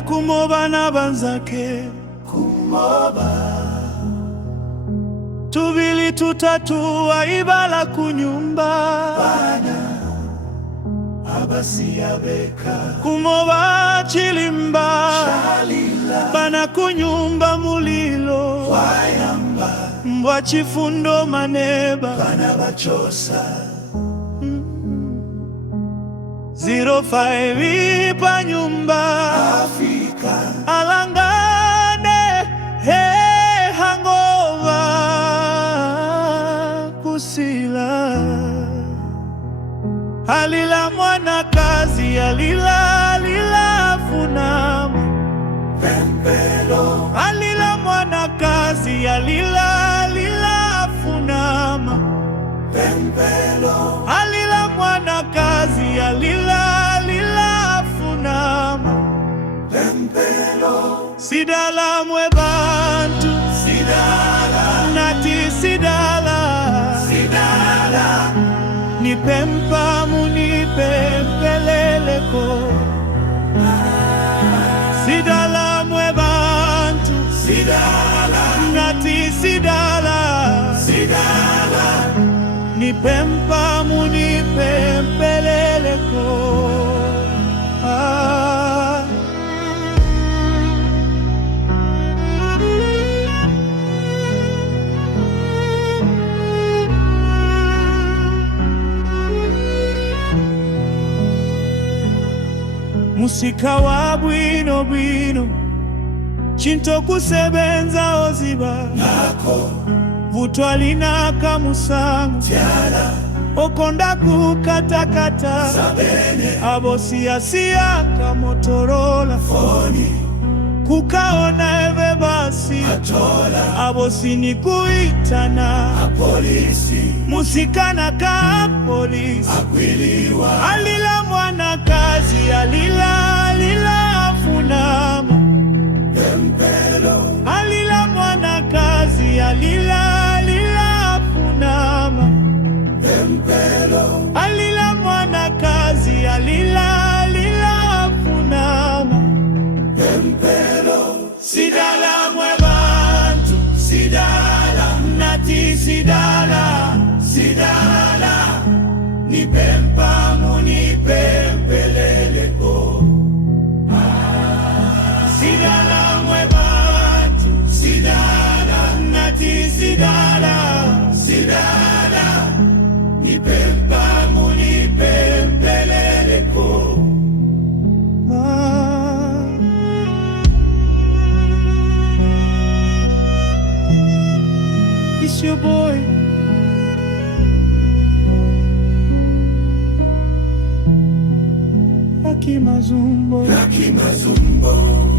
Bana kumoba na banzake kumoba tubili tutatu waibala kunyumba bana abasi abeka kumoba chilimba Shalila. Bana kunyumba mulilo wayamba mbwa chifundo maneba bana bachosa 05 pa nyumba Afrika alangane hangova kusila alila mwana kazi alila funama pembelo alila mwana kazi alila funama pembelo alila mwana kazi alila funama pembelo sidala mwe bantu sidala nati sidala nipempa munipempeleleko sidala mwe bantu sidala nati sidala nipempa munipempeleleko musika wa bwino bwino chinto kusebenza oziba nako vutwalina kamusango tyala okonda kukatakata sabene abosiasia kamotorola foni kukaona eve basi atola abosini kuitana apolisi musikana ka polisi akwiliwa alila mwana kazi alila funama pembelo alila mwana kazi alila funama pembelo alila mwana kazi alila funama pembelo sidala mwe bantu sidala nati sidala nipempa munipempeleleko sidala mwe bantu sidala nati sidala nipempa munipempeleleko It's your boy Lucky Mazumbo